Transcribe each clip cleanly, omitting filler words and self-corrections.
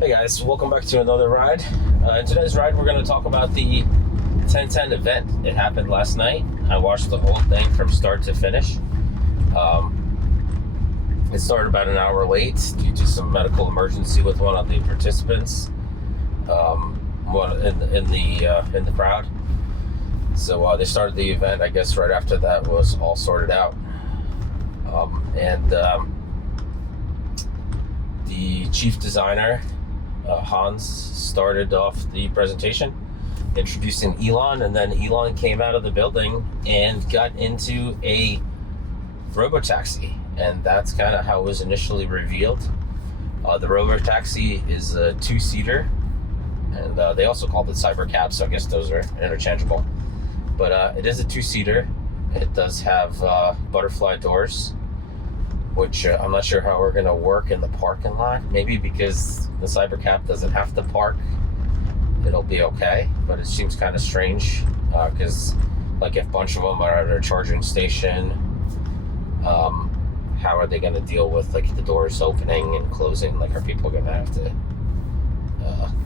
Hey guys, welcome back to another ride. In today's ride, we're going to talk about the 1010 event. It happened last night. I watched the whole thing from start to finish. It started about an hour late due to some medical emergency with one of the participants, one in the crowd. So they started the event. I guess right after that was all sorted out, and the chief designer. Hans started off the presentation introducing Elon, and then Elon came out of the building and got into a Robotaxi, and that's kind of how it was initially revealed. The Robotaxi is a two-seater, and they also called it Cybercab, so I guess those are interchangeable. But it is a two-seater. It does have butterfly doors, which I'm not sure how we're going to work in the parking lot. Maybe because the Cybercab doesn't have to park, it'll be okay. But it seems kind of strange because like if a bunch of them are at a charging station, how are they going to deal with like the doors opening and closing? Like, are people going to have to,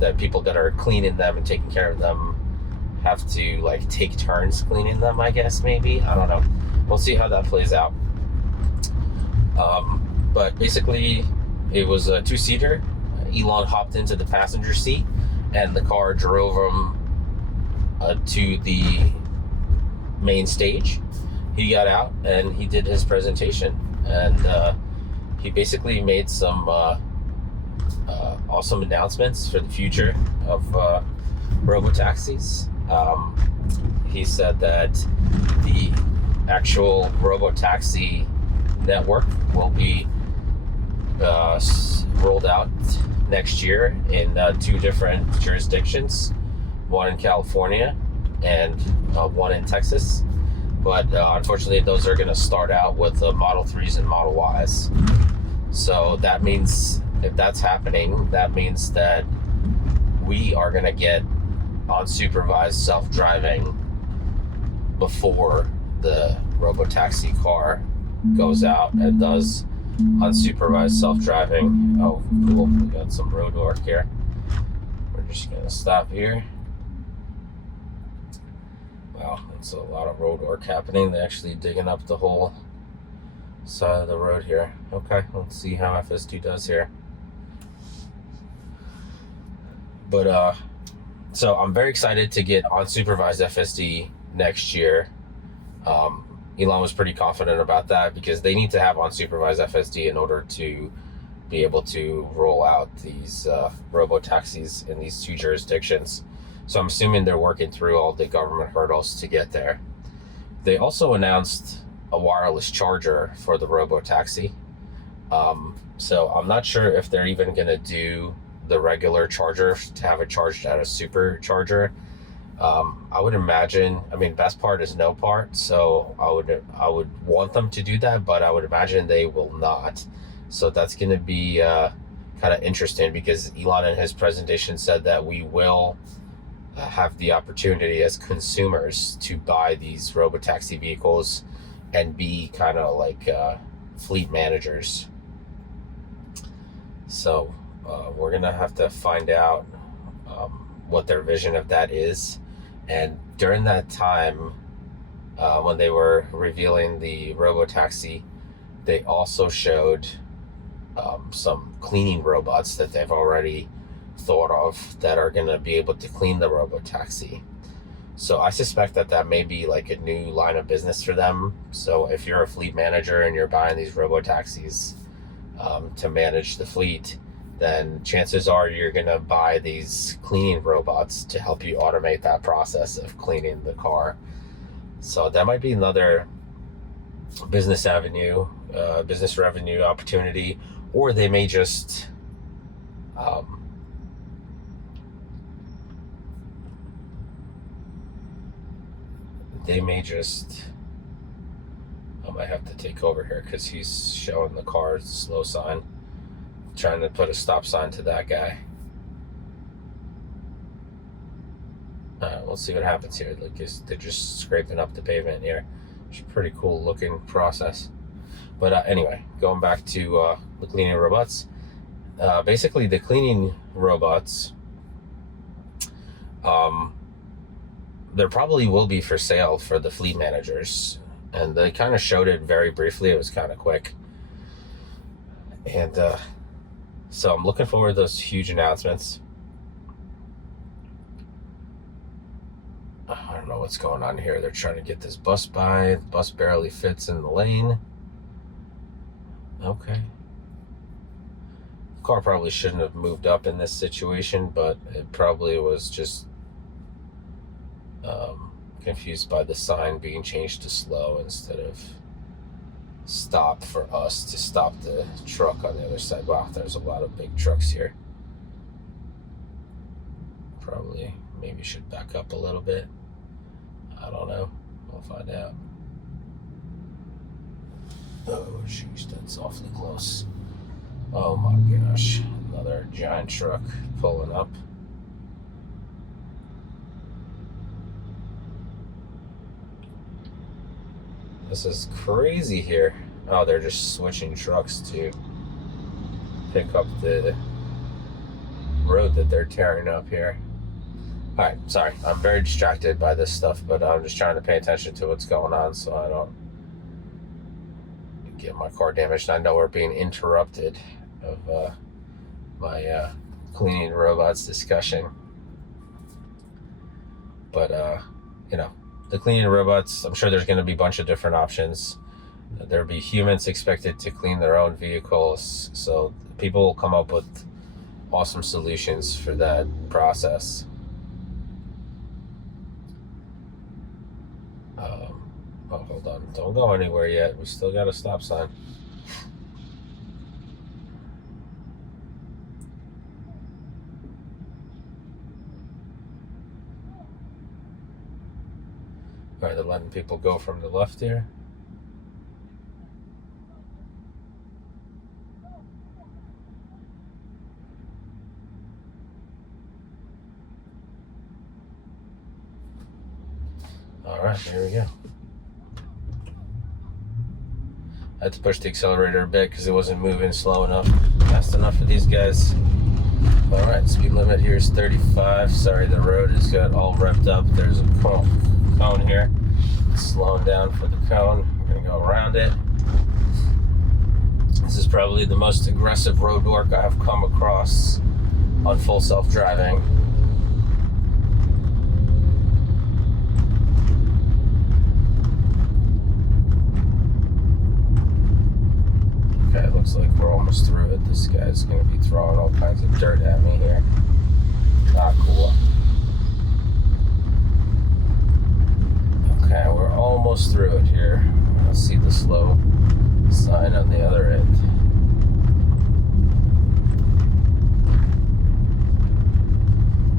the people that are cleaning them and taking care of them have to like take turns cleaning them, I guess, maybe? I don't know. We'll see how that plays out. But basically it was a two-seater. Elon hopped into the passenger seat and the car drove him to the main stage. He got out and he did his presentation, and he basically made some awesome announcements for the future of Robotaxis. He said that the actual Robotaxi network will be rolled out next year in two different jurisdictions, one in California and one in Texas. But unfortunately, those are going to start out with the Model 3s and Model Ys. So that means, if that's happening, that means that we are going to get unsupervised self-driving before the Robotaxi car goes out and does unsupervised self-driving. Oh, cool. We got some road work here. We're just going to stop here. Wow, that's a lot of road work happening. They're actually digging up the whole side of the road here. Okay, let's see how FS2 does here. But, so I'm very excited to get unsupervised FSD next year. Elon was pretty confident about that because they need to have unsupervised FSD in order to be able to roll out these Robotaxis in these two jurisdictions. So I'm assuming they're working through all the government hurdles to get there. They also announced a wireless charger for the Robotaxi. So I'm not sure if they're even going to do the regular charger to have it charged at a supercharger. I would imagine, I mean, best part is no part, so I would want them to do that, but I would imagine they will not. So that's going to be kind of interesting because Elon in his presentation said that we will have the opportunity as consumers to buy these Robotaxi vehicles and be kind of like fleet managers. So we're going to have to find out what their vision of that is. And during that time, when they were revealing the Robotaxi, they also showed some cleaning robots that they've already thought of that are going to be able to clean the Robotaxi. So I suspect that that may be like a new line of business for them. So if you're a fleet manager and you're buying these Robotaxis to manage the fleet, then chances are you're going to buy these cleaning robots to help you automate that process of cleaning the car. So that might be another business avenue, business revenue opportunity, or they may just I might have to take over here because he's showing the car's slow sign. Trying to put a stop sign to that guy. We'll see what happens here. Like, they're just scraping up the pavement here. It's a pretty cool looking process. But anyway, going back to the cleaning robots, basically the cleaning robots, there probably will be for sale for the fleet managers, and they kind of showed it very briefly. It was kind of quick, and so I'm looking forward to those huge announcements. I don't know what's going on here. They're trying to get this bus by. The bus barely fits in the lane. Okay. The car probably shouldn't have moved up in this situation, but it probably was just confused by the sign being changed to slow instead of stop for us to stop the truck on the other side. Wow, there's a lot of big trucks here. Probably maybe should back up a little bit. I don't know. We'll find out. Oh, jeez, that's awfully close. Oh my gosh, another giant truck pulling up. This is crazy here. Oh, they're just switching trucks to pick up the road that they're tearing up here. All right, sorry, I'm very distracted by this stuff, but I'm just trying to pay attention to what's going on so I don't get my car damaged. I know we're being interrupted of my cleaning robots discussion, but you know, the cleaning robots, I'm sure there's going to be a bunch of different options. There'll be humans expected to clean their own vehicles, so people will come up with awesome solutions for that process. Oh, hold on, don't go anywhere yet. We still got a stop sign. All right, they're letting people go from the left here. All right, here we go. I had to push the accelerator a bit because it wasn't moving slow enough, fast enough for these guys. All right, speed limit here is 35. Sorry, the road has got all revved up. There's a cone here. Slowing down for the cone. We're gonna go around it. This is probably the most aggressive road work I have come across on full self-driving. Okay, looks like we're almost through it. This guy's gonna be throwing all kinds of dirt at me here. Not cool. Okay, we're almost through it here. I see the slow sign on the other end.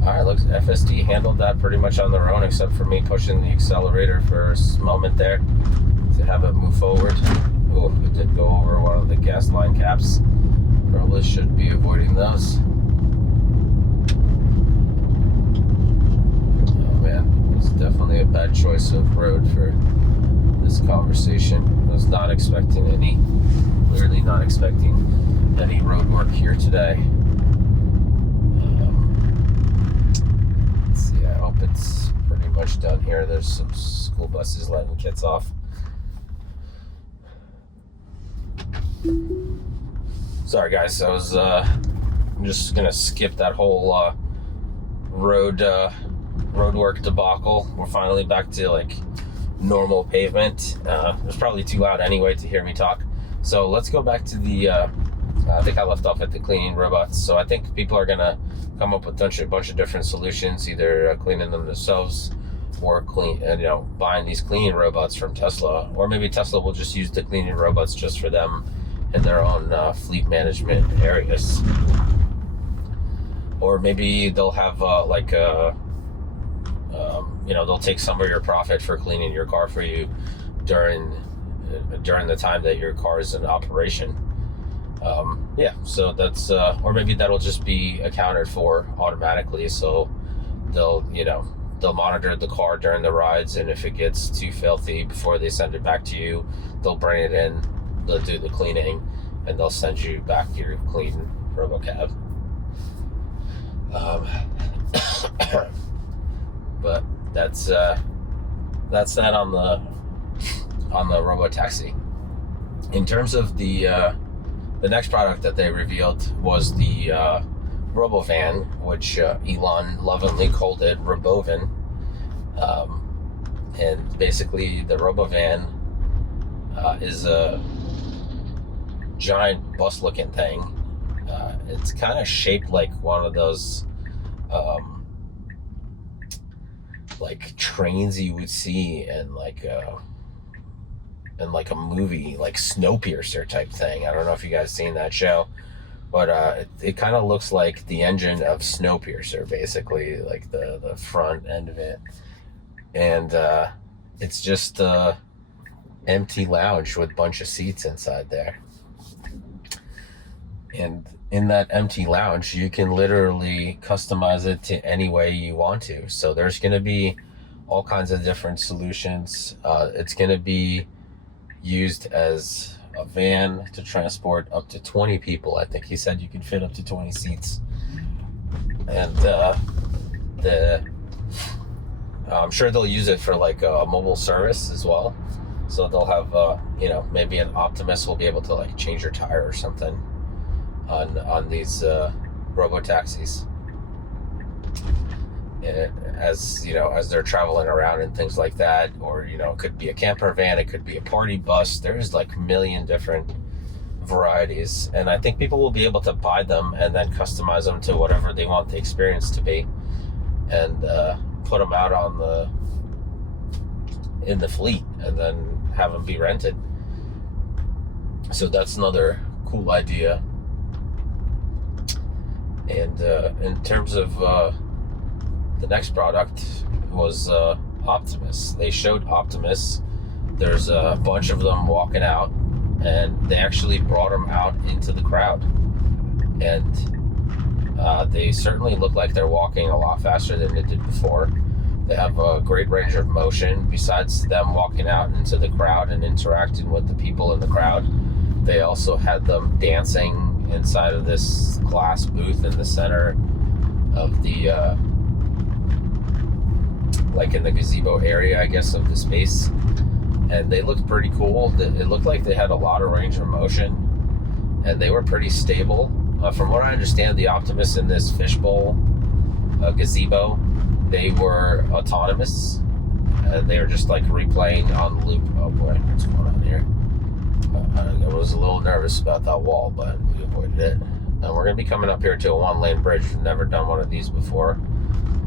Alright, looks FSD handled that pretty much on their own, except for me pushing the accelerator for a moment there to have it move forward. Oh, it did go over one of the gas line caps. Probably should be avoiding those. Oh man, it's definitely a bad choice of road for this conversation. I was not expecting any, clearly not expecting any road work here today. Let's see, I hope it's pretty much done here. There's some school buses letting kids off. Sorry guys, I'm just gonna skip that whole road work debacle. We're finally back to like normal pavement. It was probably too loud anyway to hear me talk. So let's go back to the, I think I left off at the cleaning robots. So I think people are gonna come up with a bunch of different solutions, either cleaning them themselves or buying these cleaning robots from Tesla, or maybe Tesla will just use the cleaning robots just for them in their own fleet management areas. Or maybe they'll have they'll take some of your profit for cleaning your car for you during the time that your car is in operation. So that's or maybe that'll just be accounted for automatically. So they'll monitor the car during the rides, and if it gets too filthy before they send it back to you, they'll bring it in, they'll do the cleaning, and they'll send you back your clean RoboCab. But that's that on the Robotaxi. In terms of the next product that they revealed was the Robovan, which Elon lovingly called it Robovan. And basically the Robovan is a giant bus-looking thing. It's kind of shaped like one of those like trains you would see in like a movie, like Snowpiercer type thing. I don't know if you guys seen that show, but it kind of looks like the engine of Snowpiercer, basically, like the front end of it. And it's just a empty lounge with a bunch of seats inside there. And in that empty lounge, you can literally customize it to any way you want to. So there's going to be all kinds of different solutions. It's going to be used as a van to transport up to 20 people. I think he said you could fit up to 20 seats. And I'm sure they'll use it for like a mobile service as well. So they'll have, maybe an Optimus will be able to like change your tire or something on these Robotaxis. As they're traveling around and things like that, or it could be a camper van, it could be a party bus. There's like a million different varieties, and I think people will be able to buy them and then customize them to whatever they want the experience to be, and put them out in the fleet, and then have them be rented. So that's another cool idea. And in terms of the next product was Optimus. They showed Optimus. There's a bunch of them walking out, and they actually brought them out into the crowd. And they certainly look like they're walking a lot faster than they did before. They have a great range of motion. Besides them walking out into the crowd and interacting with the people in the crowd, they also had them dancing inside of this glass booth in the center of the like in the gazebo area, I guess, of the space. And they looked pretty cool. It looked like they had a lot of range of motion, and they were pretty stable. From what I understand, the Optimus in this fishbowl gazebo, they were autonomous, and they were just like replaying on loop. Oh boy, what's going on here? I was a little nervous about that wall, but we avoided it. And we're going to be coming up here to a one-lane bridge. We've never done one of these before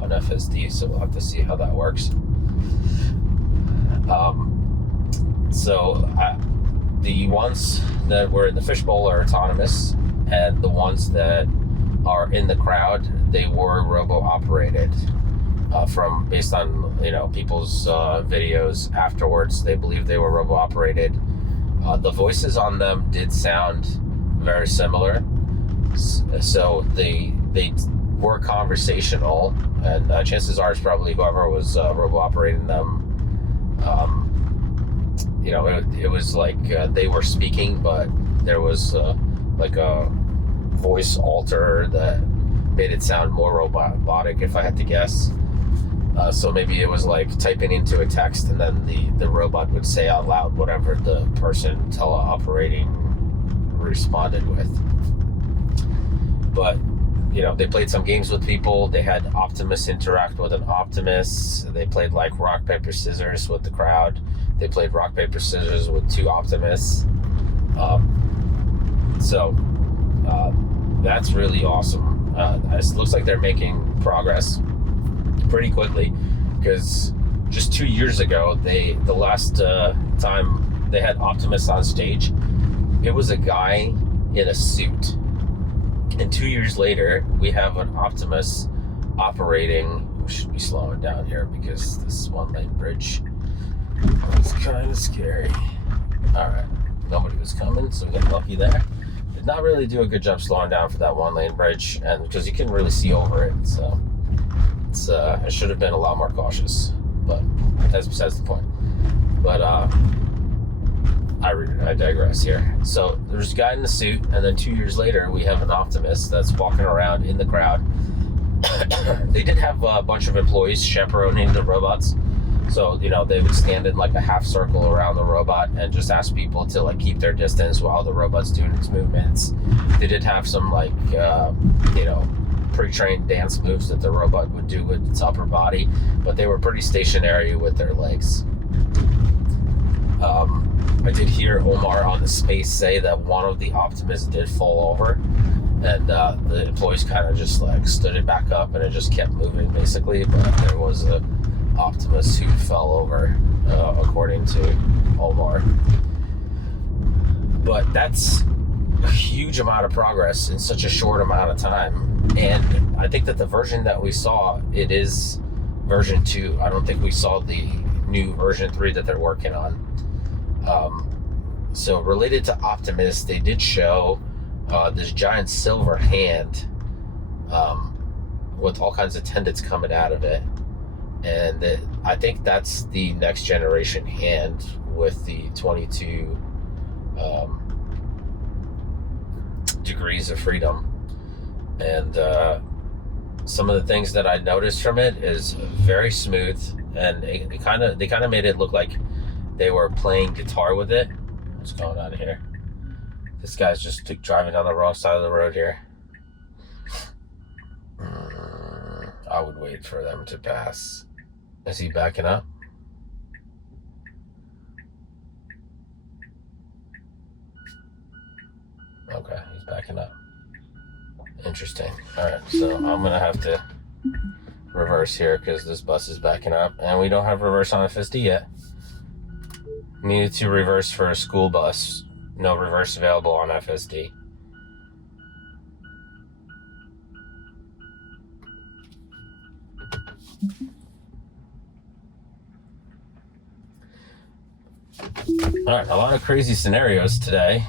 on FSD, so we'll have to see how that works. The ones that were in the fishbowl are autonomous, and the ones that are in the crowd, they were robo-operated. Based on people's videos afterwards, they believe they were robo-operated. The voices on them did sound very similar, so they were conversational, and chances are it's probably whoever was robo-operating them. It was like they were speaking, but there was like a voice alter that made it sound more robotic, if I had to guess. So maybe it was like typing into a text, and then the robot would say out loud whatever the person teleoperating responded with. But they played some games with people. They had Optimus interact with an Optimus. They played like rock, paper, scissors with the crowd. They played rock, paper, scissors with two Optimus. That's really awesome. It looks like they're making progress pretty quickly, because just 2 years ago, the last time they had Optimus on stage, it was a guy in a suit. And 2 years later, we have an Optimus operating. We should be slowing down here because this one-lane bridge is kind of scary. All right, nobody was coming, so we got lucky there. Did not really do a good job slowing down for that one-lane bridge, and because you couldn't really see over it, so I should have been a lot more cautious. But that's besides the point. But I digress here. So there's a guy in the suit, and then 2 years later, we have an Optimus that's walking around in the crowd. They did have a bunch of employees chaperoning the robots. So, they would stand in like a half circle around the robot and just ask people to like keep their distance while the robot's doing its movements. They did have some like, pre-trained dance moves that the robot would do with its upper body, but they were pretty stationary with their legs. I did hear Omar on the space say that one of the Optimus did fall over, and the employees kind of just like stood it back up and it just kept moving basically, but there was a Optimus who fell over, according to Omar. But that's a huge amount of progress in such a short amount of time, and I think that the version that we saw, it is version 2. I don't think we saw the new version 3 that they're working on. So related to Optimus, they did show this giant silver hand with all kinds of tendons coming out of it, and I think that's the next generation hand with the 22 degrees of freedom. And some of the things that I noticed from it is very smooth, and they kind of made it look like they were playing guitar with it. What's going on here? This guy's just driving down the wrong side of the road here. I would wait for them to pass. Is he backing up? Okay, he's backing up. Interesting. Alright, so I'm gonna have to reverse here because this bus is backing up, and we don't have reverse on FSD yet. Needed to reverse for a school bus. No reverse available on FSD. Alright, a lot of crazy scenarios today.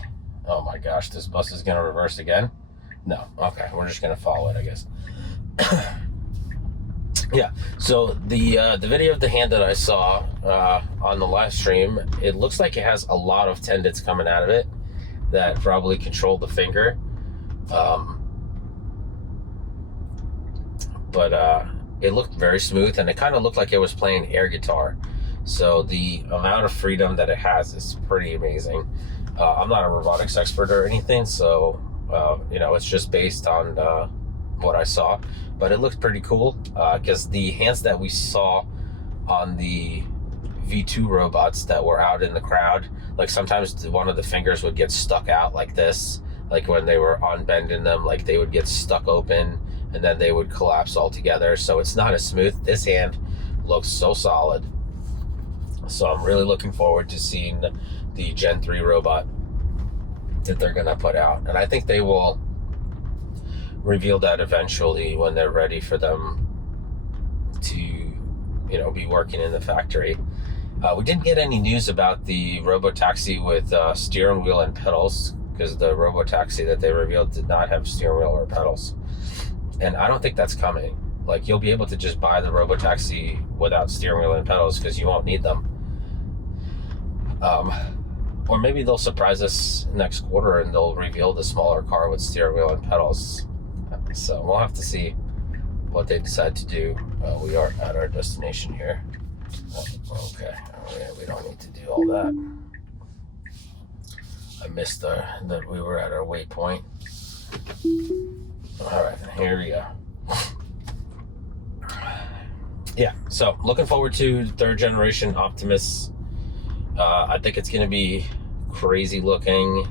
Oh my gosh, this bus is gonna reverse again? No, okay, we're just gonna follow it, I guess. Yeah, so the video of the hand that I saw on the live stream, it looks like it has a lot of tendons coming out of it that probably control the finger. But it looked very smooth, and it kind of looked like it was playing air guitar. So the amount of freedom that it has is pretty amazing. I'm not a robotics expert or anything, so it's just based on what I saw, but it looked pretty cool because the hands that we saw on the V2 robots that were out in the crowd, like sometimes one of the fingers would get stuck out like this, like when they were unbending them, like they would get stuck open and then they would collapse all together. So it's not as smooth. This hand looks so solid. So I'm really looking forward to seeing the Gen 3 robot that they're gonna put out, and I think they will reveal that eventually when they're ready for them to be working in the factory. We didn't get any news about the Robotaxi with steering wheel and pedals, because the Robotaxi that they revealed did not have steering wheel or pedals, and I don't think that's coming. Like, you'll be able to just buy the Robotaxi without steering wheel and pedals because you won't need them. Or maybe they'll surprise us next quarter and they'll reveal the smaller car with steering wheel and pedals. So we'll have to see what they decide to do. We are at our destination here. Okay, we don't need to do all that. I missed that we were at our waypoint. All right, here we go. Yeah, so looking forward to third generation Optimus. I think it's going to be crazy looking.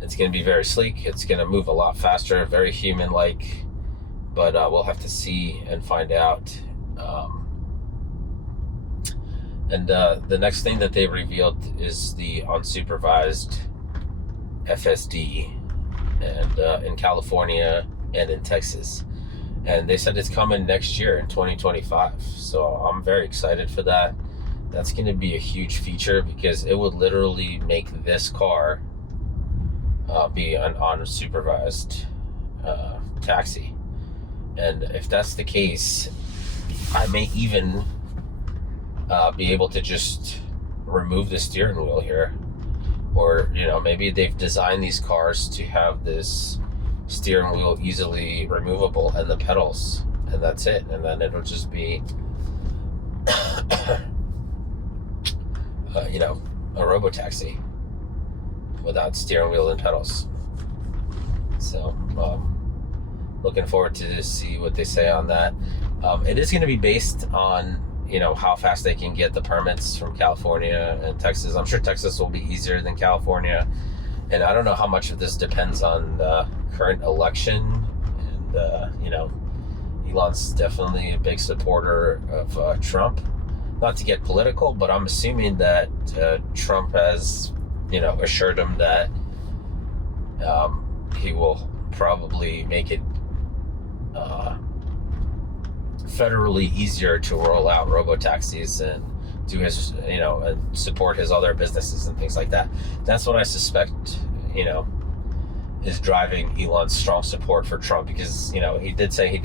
It's going to be very sleek. It's going to move a lot faster, very human-like, but we'll have to see and find out. And the next thing that they revealed is the unsupervised FSD, and in California and in Texas. And they said it's coming next year in 2025. So I'm very excited for that. That's going to be a huge feature because it would literally make this car be an unsupervised taxi. And if that's the case, I may even be able to just remove the steering wheel here, or maybe they've designed these cars to have this steering wheel easily removable and the pedals, and that's it, and then it'll just be a Robotaxi without steering wheel and pedals. So looking forward to see what they say on that. It is going to be based on how fast they can get the permits from California and Texas. I'm sure Texas will be easier than California, and I don't know how much of this depends on the current election. And Elon's definitely a big supporter of Trump. Not to get political, but I'm assuming that Trump has assured him that he will probably make it federally easier to roll out robotaxis and do his, and support his other businesses and things like that. That's what I suspect, is driving Elon's strong support for Trump, because, he did say he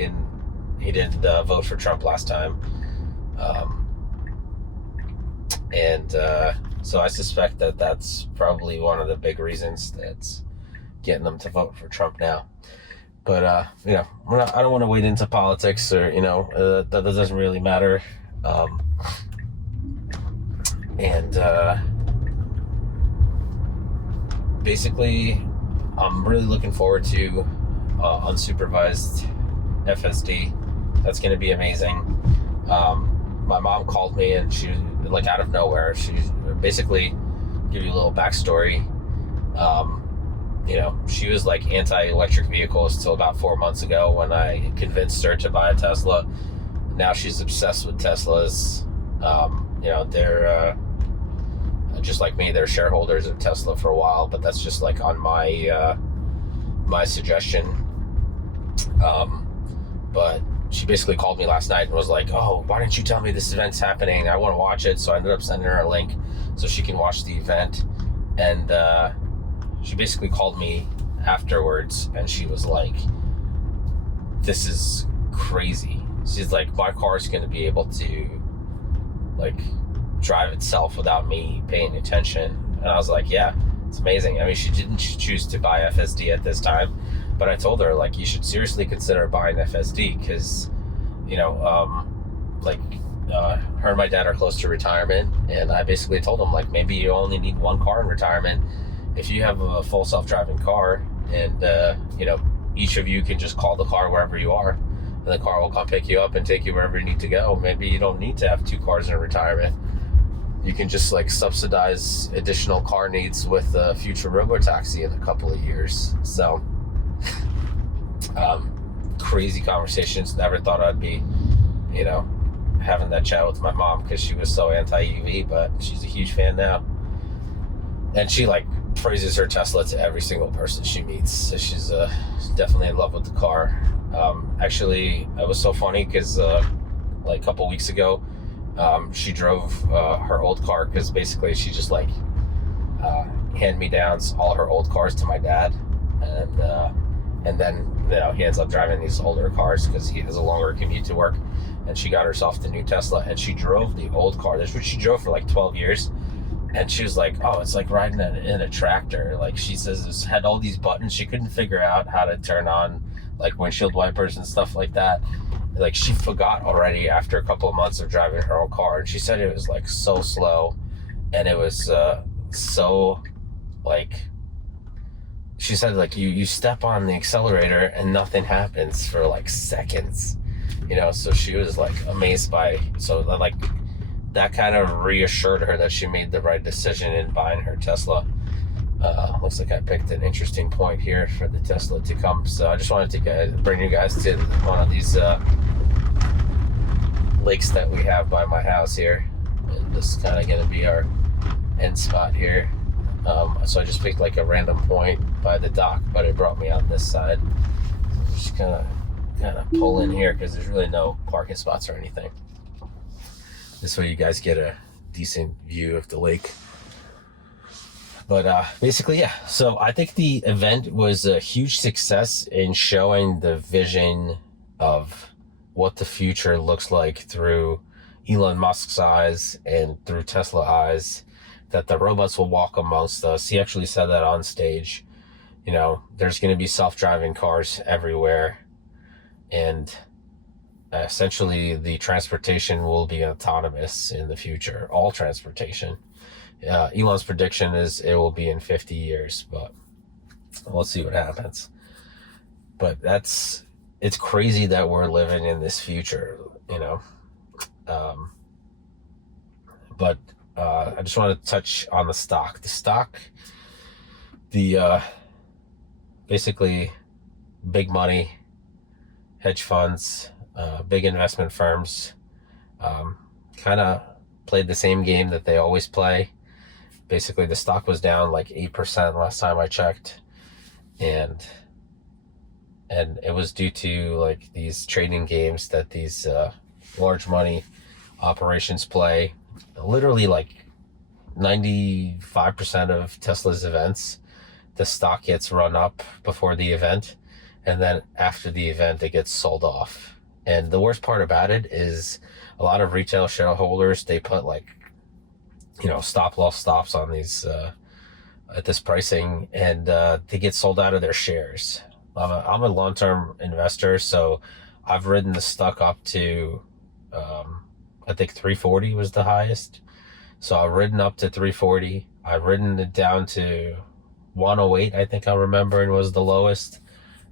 didn't vote for Trump last time. So I suspect that that's probably one of the big reasons that's getting them to vote for Trump now. But I don't want to wade into politics, or that doesn't really matter. Basically, I'm really looking forward to unsupervised FSD. That's going to be amazing. My mom called me, and she, like, out of nowhere, she basically, give you a little backstory. She was like anti-electric vehicles till about 4 months ago when I convinced her to buy a Tesla. Now she's obsessed with Teslas. They're just like me. They're shareholders of Tesla for a while, but that's just like on my suggestion. But she basically called me last night and was like, "Oh, why didn't you tell me this event's happening? I want to watch it." So I ended up sending her a link so she can watch the event. And she basically called me afterwards, and she was like, "This is crazy." She's like, "My car is going to be able to like drive itself without me paying attention." And I was like, "Yeah, it's amazing." I mean, she didn't choose to buy FSD at this time, but I told her, like, you should seriously consider buying FSD, because her and my dad are close to retirement, and I basically told him, like, maybe you only need one car in retirement. If you have a full self-driving car, and each of you can just call the car wherever you are, and the car will come pick you up and take you wherever you need to go. Maybe you don't need to have two cars in retirement. You can just like subsidize additional car needs with a future Robotaxi in a couple of years. So crazy conversations. Never thought I'd be having that chat with my mom, because she was so anti-EV, but she's a huge fan now, and she like praises her Tesla to every single person she meets. So she's definitely in love with the car. Actually, it was so funny because like a couple weeks ago, she drove her old car, because basically she just like hand-me-downs all her old cars to my dad, and then he ends up driving these older cars because he has a longer commute to work. And she got herself the new Tesla, and she drove the old car. That's what she drove for like 12 years. And she was like, "Oh, it's like riding in a tractor." Like, she says it had all these buttons. She couldn't figure out how to turn on like windshield wipers and stuff like that. Like, she forgot already after a couple of months of driving her own car. And she said it was like so slow, and it was so like, she said like you step on the accelerator and nothing happens for like seconds, so she was like amazed by, so like that kind of reassured her that she made the right decision in buying her Tesla. Looks like I picked an interesting point here for the Tesla to come. So I just wanted to bring you guys to one of these lakes that we have by my house here. And this is kind of going to be our end spot here. So I just picked like a random point by the dock, but it brought me on this side. So I'm just kind of pull in here because there's really no parking spots or anything. This way you guys get a decent view of the lake. But basically, yeah. So I think the event was a huge success in showing the vision of what the future looks like through Elon Musk's eyes and through Tesla eyes. that the robots will walk amongst us. He actually said that on stage. You know, there's going to be self-driving cars everywhere, and essentially the transportation will be autonomous in the future, all transportation. Elon's prediction is it will be in 50 years, but we'll see what happens. But it's crazy that we're living in this future, you know. But I just want to touch on the stock. The basically big money, hedge funds, big investment firms kind of played the same game that they always play. Basically, the stock was down like 8% last time I checked, and it was due to like these trading games that these large money operations play. Literally, like 95% of Tesla's events, the stock gets run up before the event, and then after the event, it gets sold off. And the worst part about it is a lot of retail shareholders, they put like, you know, stop loss stops on these at this pricing, and they get sold out of their shares. I'm a long-term investor, so I've ridden the stock up to I think 340 was the highest. So I've ridden up to 340. I've ridden it down to 108, I think I remember, and was the lowest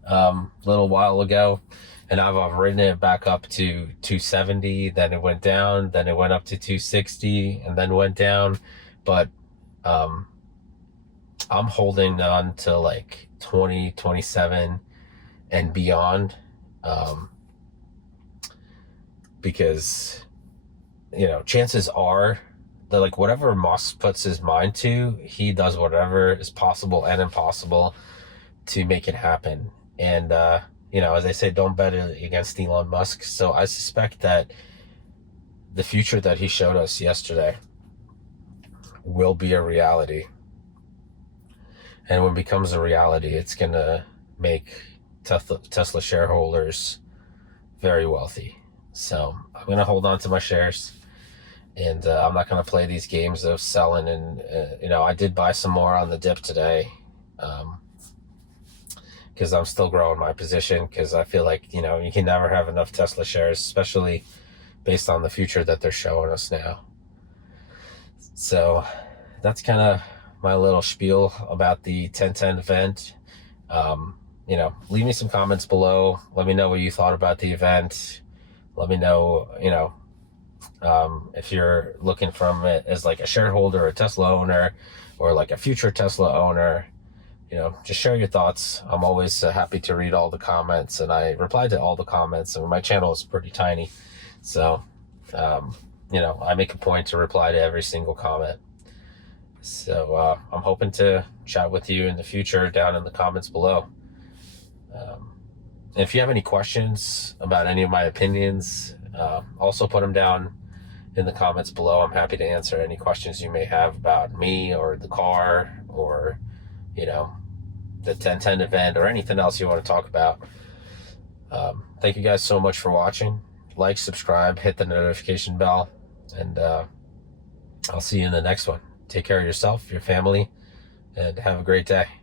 a little while ago. And I've ridden it back up to 270, then it went down, then it went up to 260, and then went down. But I'm holding on to like 2027 and beyond, because, you know, chances are that like whatever Musk puts his mind to, he does whatever is possible and impossible to make it happen. And you know, as I say, don't bet against Elon Musk. So I suspect that the future that he showed us yesterday will be a reality. And when it becomes a reality, it's going to make Tesla shareholders very wealthy. So I'm going to hold on to my shares, and I'm not going to play these games of selling. And, you know, I did buy some more on the dip today, because I'm still growing my position, because I feel like, you know, you can never have enough Tesla shares, especially based on the future that they're showing us now. So that's kind of my little spiel about the 1010 event. You know, leave me some comments below. Let me know what you thought about the event. Let me know, you know, if you're looking from it as like a shareholder or a Tesla owner, or like a future Tesla owner. You know, just share your thoughts. I'm always happy to read all the comments, and I reply to all the comments. And my channel is pretty tiny, so you know, I make a point to reply to every single comment. So I'm hoping to chat with you in the future down in the comments below. If you have any questions about any of my opinions, also put them down in the comments below. I'm happy to answer any questions you may have about me or the car, or, you know, the 1010 event, or anything else you want to talk about. Thank you guys so much for watching. Like, subscribe, hit the notification bell, and I'll see you in the next one. Take care of yourself, your family, and have a great day.